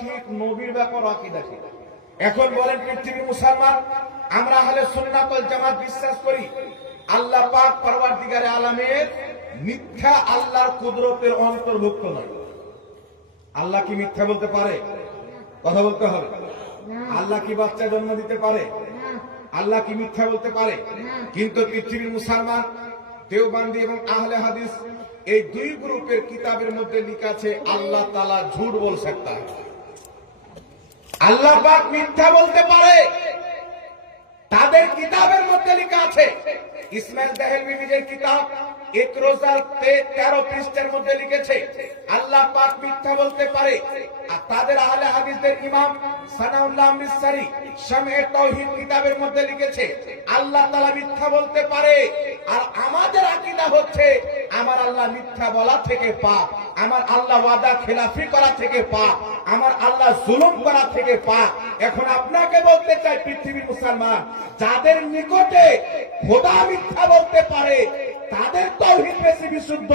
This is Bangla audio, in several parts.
ঠিক, নবীর ব্যাপার আকীদা ঠিক। এখন বলেন পৃথিবীর মুসলমান, আমরা আহলে সুন্নাত ওয়াল জামাত বিশ্বাস করি আল্লাহ পাক পরওয়ারদিগারে আলামের মিথ্যা আল্লাহর কুদরতের অন্তর্ভুক্ত নয়। আল্লাহ কি মিথ্যা বলতে পারে? কথা বলতে হবে। আল্লাহ কি বাচ্চা জন্ম দিতে পারে? আল্লাহ কি মিথ্যা বলতে পারে? কিন্তু পৃথিবীর মুসলমান দেওবন্দি এবং আহলে হাদিস এই দুই গ্রুপের কিতাবের মধ্যে লেখা আছে আল্লাহ তাআলা ঝুট বল सकता है। আল্লাহ পাক মিথ্যা বলতে পারে, তাদের কিতাবের মধ্যে লেখা আছে। ইসমাইল দেহলভী নিজের কিতাব এক রোজা 13 পৃষ্ঠার মধ্যে লিখেছে আল্লাহ পাক মিথ্যা বলতে পারে। আর তাদের আহলে হাদিসের ইমাম সানাউল্লাহ মিসরি শামে তাওহীদ কিতাবের মধ্যে লিখেছে আল্লাহ তাআলা মিথ্যা বলতে পারে। আর আমাদের আকীদা হচ্ছে আমার আল্লাহ মিথ্যা বলা থেকে পাক, আমার আল্লাহ ওয়াদা খেলাফি করা থেকে পাক, আমার আল্লাহ জুলুম করা থেকে পাক। এখন আপনাকে বলতে চাই পৃথিবীর মুসলমান, যাদের নিকটে খোদা মিথ্যা বলতে পারে তাদের তাওহীদ বেশি বিশুদ্ধ,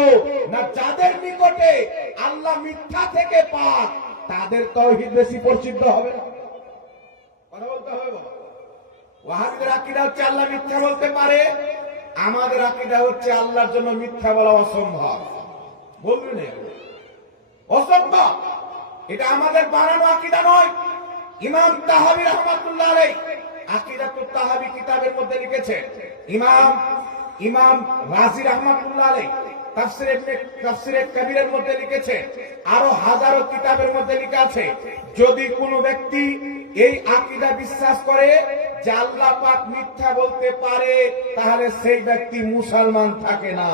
না যাদের নিকটে আল্লাহ মিথ্যা থেকে পাক তাদের তাওহীদ বেশি পরিশুদ্ধ হবে? কথা বলতে হবে। ওয়াহাবীদের আকীদা হচ্ছে আল্লাহ মিথ্যা বলতে পারে, আমাদের আকীদা হচ্ছে আল্লাহর জন্য মিথ্যা বলা অসম্ভব। বলবেন অসম্ভব, এটা আমাদের বানানো আকীদা নয়। ইমাম তাহাবী রাহমাতুল্লাহ আলাইহি আকীদাতুত তাহাবী কিতাবের মধ্যে লিখেছে, ইমাম রাজি রাহমাতুল্লাহ আলাইহি তাফসীরে কবিরের মধ্যে লিখেছে, আরো হাজারো কিতাবের মধ্যে লেখা আছে যদি কোনো ব্যক্তি এই আকীদা বিশ্বাস করে যে আল্লাহ পাক মিথ্যা বলতে পারে তাহলে সেই ব্যক্তি মুসলমান থাকে না।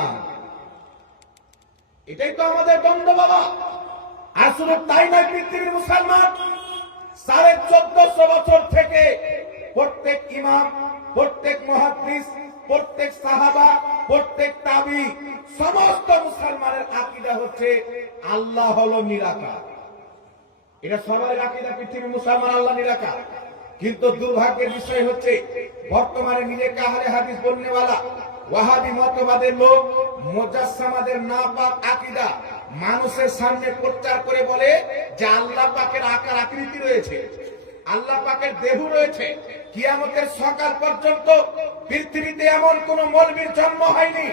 এটাই তো আমাদের দ্বন্দ্ব বাবা। আর শুধু তাই নয়, পৃথিবীর মুসলমান 1450 বছর থেকে প্রত্যেক ইমাম, প্রত্যেক মুহাদ্দিস, প্রত্যেক সাহাবা, প্রত্যেক তাবি, সমস্ত মুসলমানের আকীদা হচ্ছে আল্লাহ হলো নিরাকার। এটা সবার আকীদা, পৃথিবীর মুসলমান আল্লাহ নিরাকার। কিন্তু দুর্ভাগ্যের বিষয় হচ্ছে বর্তমানে নিজেকে আহলে হাদিস বলনেওয়ালা ওয়াহাবি মতবাদের লোক মুজাসসামাদের নাপাক আকীদা মানুষের সামনে প্রচার করে বলে যে আল্লাহ পাকের আকার আকৃতি রয়েছে, আল্লাহ পাকের দেহ রয়েছে। কিয়ামতের সকাল পর্যন্ত পৃথিবীতে এমন কোন মৌলবীর জন্ম হয়নি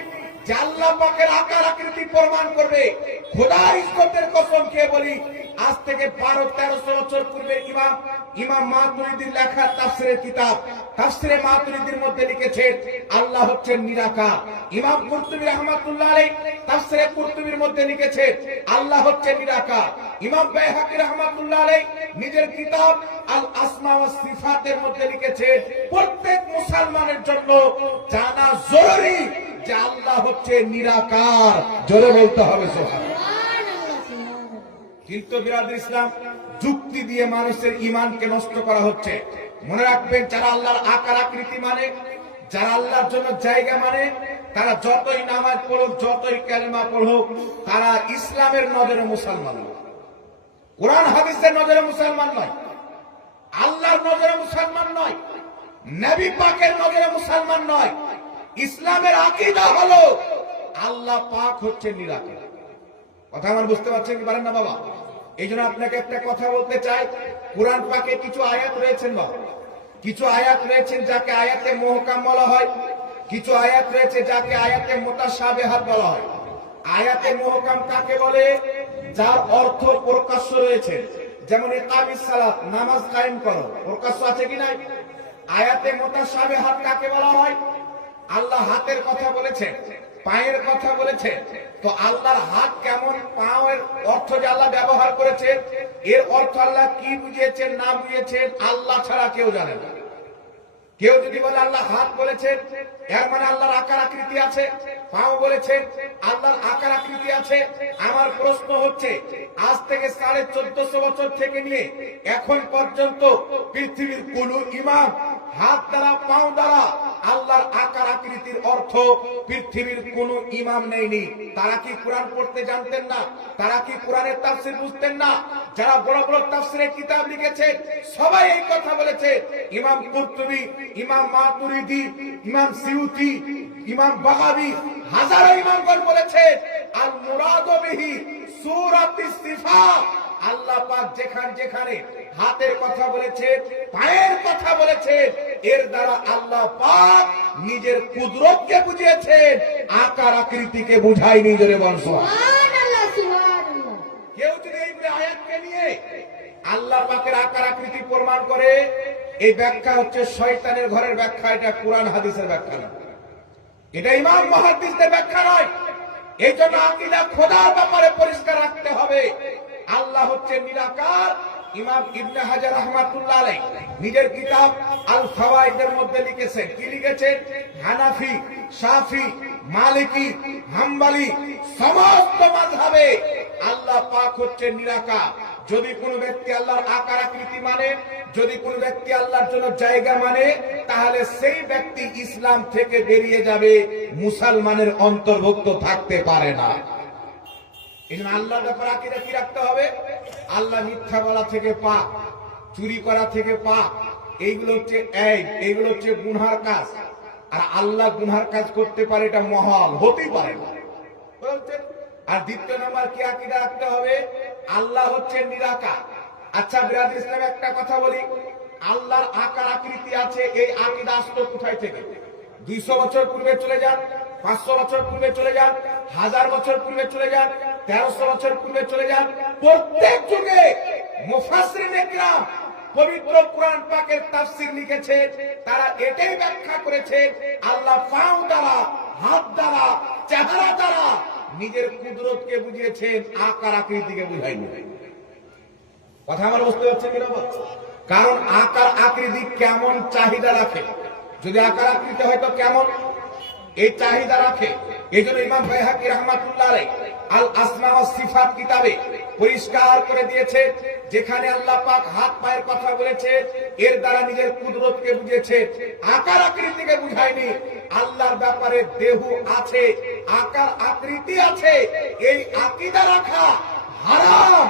যে আল্লাহ পাকের আকার আকৃতি প্রমাণ করবে। খোদার ইজ্জতের কসম খেয়ে বলি, আজ থেকে 1200-1300 বছর পূর্বে ইমাম মাতুরিদির লেখা তাফসীরের কিতাব তাফসীরে মাতুরিদির মধ্যে লিখেছেন আল্লাহ হচ্ছেন নিরাকার। ইমাম কুরতুবী রাহমাতুল্লাহ আলাইহি তাফসীরে কুরতুবীর মধ্যে লিখেছেন আল্লাহ হচ্ছেন নিরাকার। ইমাম বাইহাকী রাহমাতুল্লাহ আলাইহি নিজের কিতাব আল আসমা ওয়াস সিফাতের মধ্যে লিখেছেন প্রত্যেক মুসলমানের জন্য জানা জরুরি যে আল্লাহ হচ্ছে নিরাকার। জোরে বলতে হবে সুবহানাল্লাহ। কিন্তু বিরাদর ইসলাম যুক্তি দিয়ে মানুষের ঈমানকে নষ্ট করা হচ্ছে। মনে রাখবেন, যারা আল্লাহর আকার আকৃতি মানে, যারা আল্লাহর জন্য জায়গা মানে, তারা যতই নামাজ পড়ুক, যতই কালেমা পড়ুক, তারা ইসলামের নজরে মুসলমান নয়, কোরআন হাদিসের নজরে মুসলমান নয়, আল্লাহর নজরে মুসলমান নয়, নবী পাকের নজরে মুসলমান নয়। ইসলামের আকীদা হলো আল্লাহ পাক হচ্ছে নিরাকার। কথা আমার বুঝতে পারছেন কি পারেন না বাবা? এই জন্য আপনাকে একটা কথা বলতে চাই, কোরআন পাকে কিছু আয়াত রয়েছেন বাবা, কিছু আয়াত রয়েছেন যাকে আয়াতে মুহকাম বলা হয়, কিছু আয়াত রয়েছে যাকে আয়াতে মুতাশাবিহাত বলা হয়। আয়াতে মুহকাম কাকে বলে? যার অর্থ প্রকাশ্য রয়েছে, যেমন ইকামিস সালাত, নামাজ কায়েম করো, প্রকাশ্য আছে কি নাই? আয়াতে মুতাশাবিহাত কাকে বলা হয়? আল্লাহ হাতের কথা বলেছেন, পায়ের কথা বলেছে, তো আল্লাহর হাত কেমন, পায়ের অর্থ যে আল্লাহ ব্যবহার করেছেন, এর অর্থ আল্লাহ কি বুঝিয়েছেন না বুঝিয়েছেন আল্লাহ ছাড়া কেউ জানে না। কেউ যদি বলে আল্লাহ হাত বলেছেন, এর মানে আল্লাহর আকার আকৃতি আছে। পাও বলেছেন, আল্লাহর আকার আকৃতি আছে। আমার প্রশ্ন হচ্ছে, আজ থেকে 1450 বছর থেকে নিয়ে এখন পর্যন্ত পৃথিবীর কোন ইমাম হাত দ্বারা, পাও দ্বারা আল্লাহর আকার আকৃতির অর্থ পৃথিবীর কোন ইমাম নেয়নি। তারা কি কোরআন পড়তে জানতেন না? তারা কি কোরআনের তাফসীর বুঝতেন না? যারা বড় বড় তাফসীরের কিতাব লিখেছে সবাই এই কথা বলেছে। ইমাম কুরতুবী, ইমাম মাতুরিদি, ইমাম সিউতি, ইমাম বাগাবী, হাজারো ইমামগণ বলেছে আল মুরাদু বিহি সূরাতুস সিফাত, আল্লাহ পাক যেখানে যেখানে হাতের কথা বলেছে, পায়ের কথা বলেছে, এর দ্বারা আল্লাহ পাক নিজের কুদরতকে বুঝিয়েছেন, আকার আকৃতিকে বুঝায়নি। জোরে বল সুবহানাল্লাহ। কেউ যদি এই আয়াতকে নিয়ে আল্লাহ পাকের আকার আকৃতি প্রমাণ করে, এই ব্যাখ্যা হচ্ছে শয়তানের ঘরের ব্যাখ্যা, এটা কোরআন হাদিসের ব্যাখ্যা নয়, এটা ইমাম মুহাদ্দিসদের ব্যাখ্যা নয়। এই জন্য আকীদা খোদার ব্যাপারে পরিষ্কার রাখতে হবে। আল্লাহ হচ্ছে নিরাকার। ইমাম ইবনে হাজার রাহমাতুল্লাহ আলাইহি নিজের কিতাব আল ফাওয়াইদের মধ্যে লিখেছেন, কি লিখেছেন? হানাফি, শাফি, মালিকি, হাম্বলি সমস্ত মাযহাবে আল্লাহ পাক হচ্ছে নিরাকার। যদি কোনো ব্যক্তি আল্লাহর আকার আকৃতি মানে, যদি কোনো ব্যক্তি আল্লাহর জন্য জায়গা মানে, তাহলে সেই ব্যক্তি ইসলাম থেকে বেরিয়ে যাবে, মুসলমানের অন্তর্ভুক্ত থাকতে পারে না। এই জন্য আল্লাহর ব্যাপারে আকীদা কি রাখতে হবে? আল্লাহ মিথ্যা বলা থেকে পাক, চুরি করা থেকে পাক, এইগুলো হচ্ছে এইগুলো হচ্ছে গুনহার কাজ। আর আল্লাহ গুনহার কাজ করতে পারে, এটা মহাল, হতেই পারে না। আর দ্বিতীয় নাম্বার কি আকীদা রাখতে হবে? আল্লাহ হচ্ছে নিরাকার। আচ্ছা বিরাদ ইসলাম, একটা কথা বলি, আল্লাহর আকার আকৃতি আছে, এই আকীদা আসলো কোথায় থেকে? 200 বছর পূর্বে চলে যান, 500 বছর পূর্বে চলে যান, 1000 বছর পূর্বে চলে যান, 1300 বছর পূর্বে চলে যান। প্রত্যেক যুগে মুফাসসিরিনে কিরাম পবিত্র কোরআন পাকের তাফসীর লিখেছে, তারা এটাই ব্যাখ্যা করেছে, আল্লাহ পাও দ্বারা, হাত দ্বারা, চেহারা দ্বারা নিজের কুদরতকে বুঝিয়েছেন, আকার আকৃতিকে বুঝায়নি। কথা আমার বুঝতে হচ্ছে কিনা? কারণ আকার আকৃতি কেমন চাহিদা রাখে, যদি আকার আকৃতি হয়তো কেমন এই চাহিদা রাখে। এই জন্য ইমাম বাইহাকি রাহমাতুল্লাহ আলাইহি আল আসমা ওয়াস সিফাত কিতাবে পরিষ্কার করে দিয়েছে, যেখানে আল্লাহ পাক হাত পায়ের কথা বলেছে, এর দ্বারা নিজের কুদরতকে বুঝিয়েছে, আকার আকৃতিকে বুঝায়নি। আল্লাহর ব্যাপারে দেহ আছে, আকার আকৃতি আছে, এই আকীদা রাখা হারাম।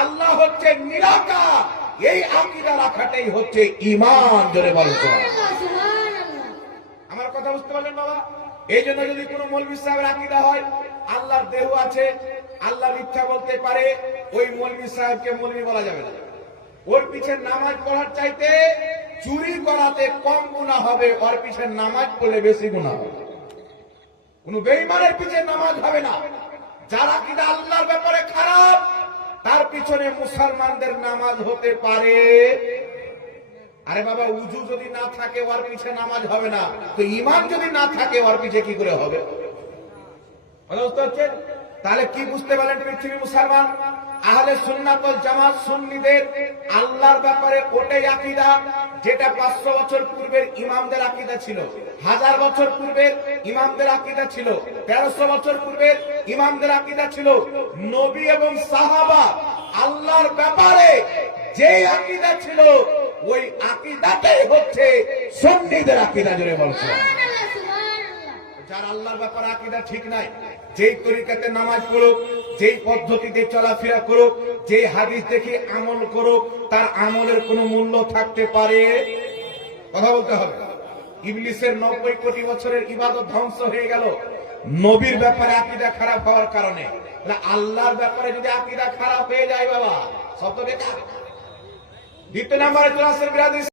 আল্লাহ হচ্ছে নিরাকার, এই আকীদা রাখাটাই হচ্ছে ঈমান। জোরে বলেন সুবহানাল্লাহ। আমার কথা বুঝতে পারলেন বাবা? এই জন্য যদি কোনো মৌলভী সাহেবের আকীদা হয় আল্লাহর দেহ আছে, আল্লাহ মিথ্যা বলতে পারে, ওই মৌলভী সাহেবকে মৌলভী বলা যাবে না। ওর পিছে নামাজ পড়ার চাইতে চুরি করাতে কম গুনাহ হবে, ওর পিছে নামাজ পড়লে বেশি গুনাহ হবে। কোন বেঈমানের পিছে নামাজ হবে না। যার আকীদা আল্লাহর ব্যাপারে খারাপ, তার পিছনে মুসলমানদের নামাজ হতে পারে। আরে বাবা, উজু যদি না থাকে ওর পিছে নামাজ হবে না, তো ঈমান যদি না থাকে ওর পিছে কি করে হবে? তাহলে কি বুঝতে পারলেন পৃথিবীর মুসলমান? আহলে সুন্নাত ওয়াল জামাত সুন্নিদের আল্লাহর ব্যাপারে ওটাই আকীদা যেটা 500 বছর পূর্বের ইমামদের আকীদা ছিল, 1000 বছর পূর্বের ইমামদের আকীদা ছিল, 1300 বছর পূর্বের ইমামদের আকীদা ছিল। নবী এবং সাহাবা আল্লাহর ব্যাপারে যে আকীদা ছিল, ওই আকীদাটাই হচ্ছে সুন্নিদের আকীদা। জোরে বলছো। যার আল্লাহর ব্যাপারে আকীদা ঠিক নাই, যেই তরিকাতে নামাজ পড়ুক, যেই পদ্ধতিতে চলাফেরা করুক, যেই হাদিস দেখে আমল করুক, তার আমলের কোনো মূল্য থাকতে পারে? কথা বলতে হবে। ইবলিসের 90 কোটি বছরের ইবাদত ধ্বংস হয়ে গেল নবীর ব্যাপারে আকীদা খারাপ হওয়ার কারণে। আল্লাহর ব্যাপারে যদি আকীদা খারাপ হয়ে যায় বাবা, সব তো বেকার। দ্বিতীয় নম্বরে চলে আসেন বিরাদ